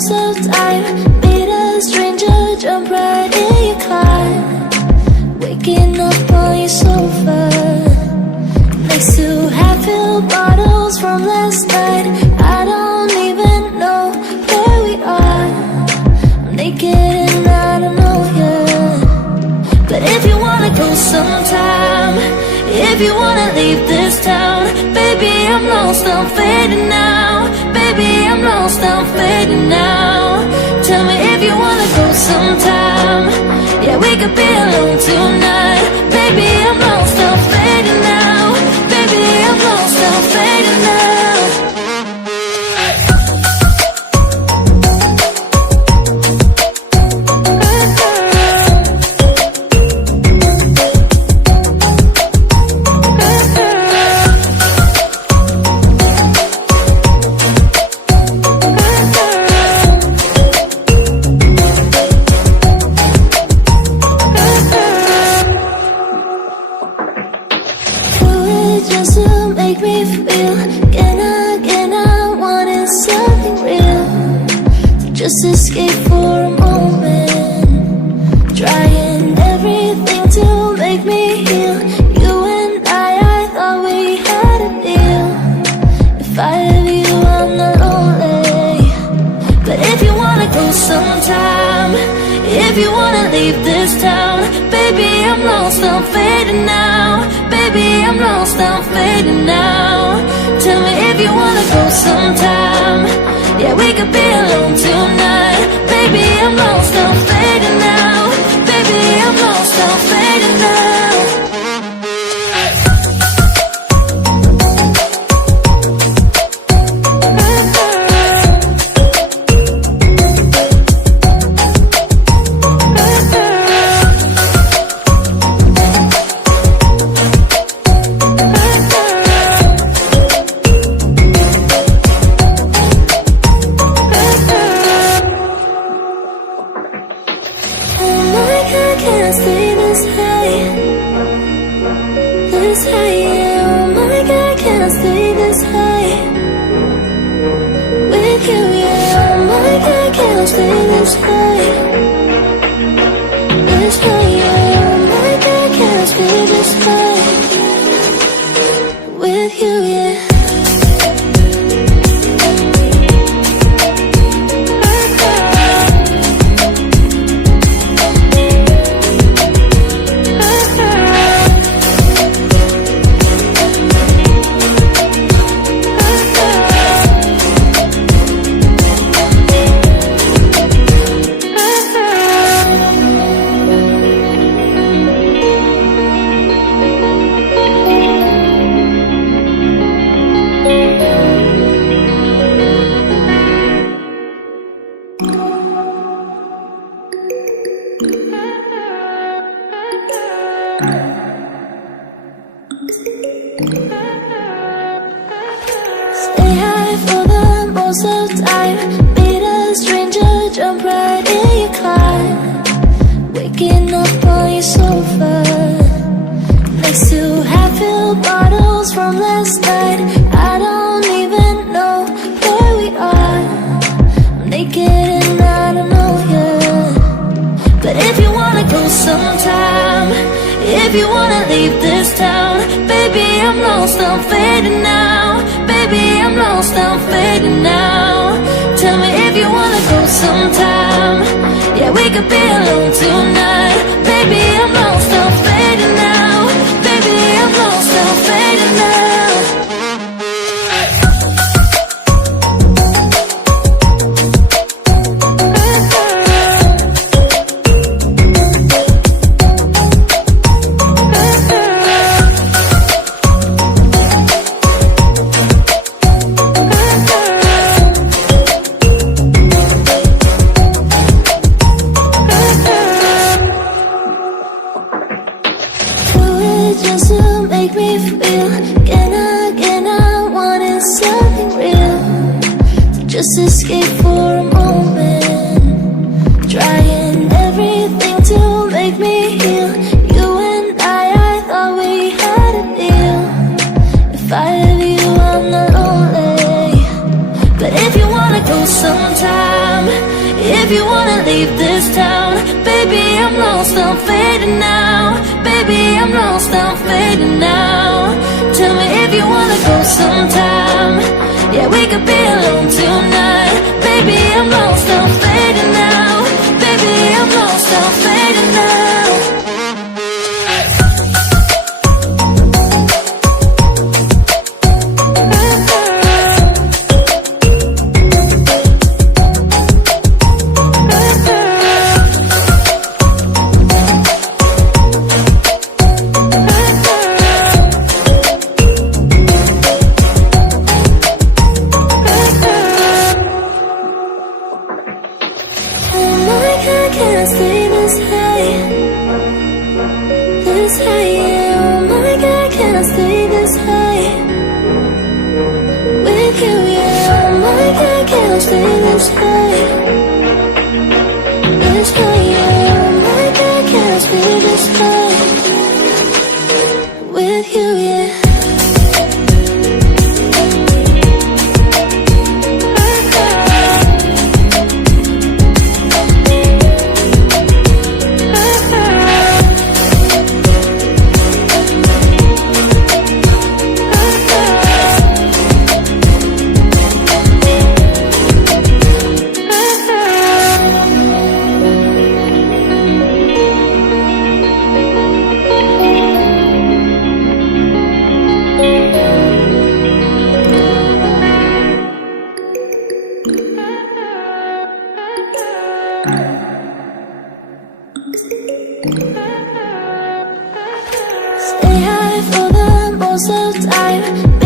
most of the time. Meet a stranger, jump right in your car, waking up on your sofa next to half-filled bottles from last night. I don't even know where we are. I'm naked and I don't know you. But if you wanna go sometime, if you wanna leave this town, baby, I'm lost, I'm fading now. Baby, I'm lost, I'm fading now. Tell me if you wanna go sometime. Yeah, we could be alone tonight. Baby, I'm lost, I'm fading now. Baby, I'm lost, I'm fading now. Just to make me feel again, I wanted something real to just escape for a moment, trying everything to make me heal. You and I thought we had a deal. If I have you, I'm not lonely. But if you wanna go sometime, if you wanna leave this town, baby, I'm lost, I'm fading now. Baby, I'm lost, I'm fading now. Tell me if you wanna go sometime. Yeah, we could be alone tonight. Baby, I'm lost, I'm fading now. Baby, I'm lost, I'm fading now. Can't stay this high, this high. Oh my God, can't stay this high with you, yeah. Oh my God, can't stay this high, this high, yeah. Oh my God, can't stay this high with you, yeah. Stay high for the most of the time. Meet a stranger, jump right in your car, waking up on your sofa next to half-filled bottles from last night. I don't even know where we are. I'm naked and I don't know you. But if you wanna go sometime, if you wanna leave this town, baby, I'm lost, I'm fading now. Baby, I'm lost, I'm fading now. Tell me if you wanna go sometime. Yeah, we could be alone tonight. Baby, I'm lost, I'm fading now. Baby, I'm lost, I'm fading now. Just to make me feel again, I wanted something real to just escape for a moment, trying everything to make me heal. You and I thought we had a deal. If I have you, I'm not lonely. But if you wanna go sometime, wanna leave this town. Baby, I'm lost, I'm fading now. Baby, I'm lost, I'm fading now. Tell me if you wanna go sometime. Yeah, we could be alone tonight. Baby, I'm lost, I'm fading now. Baby, I'm lost, I'm fading now. Can't stay this high, yeah. Oh my God, can't stay this high with you, yeah. Oh my God, can't stay this high, yeah. Oh my God, can't stay this high with you, yeah. Stay high for the most of time.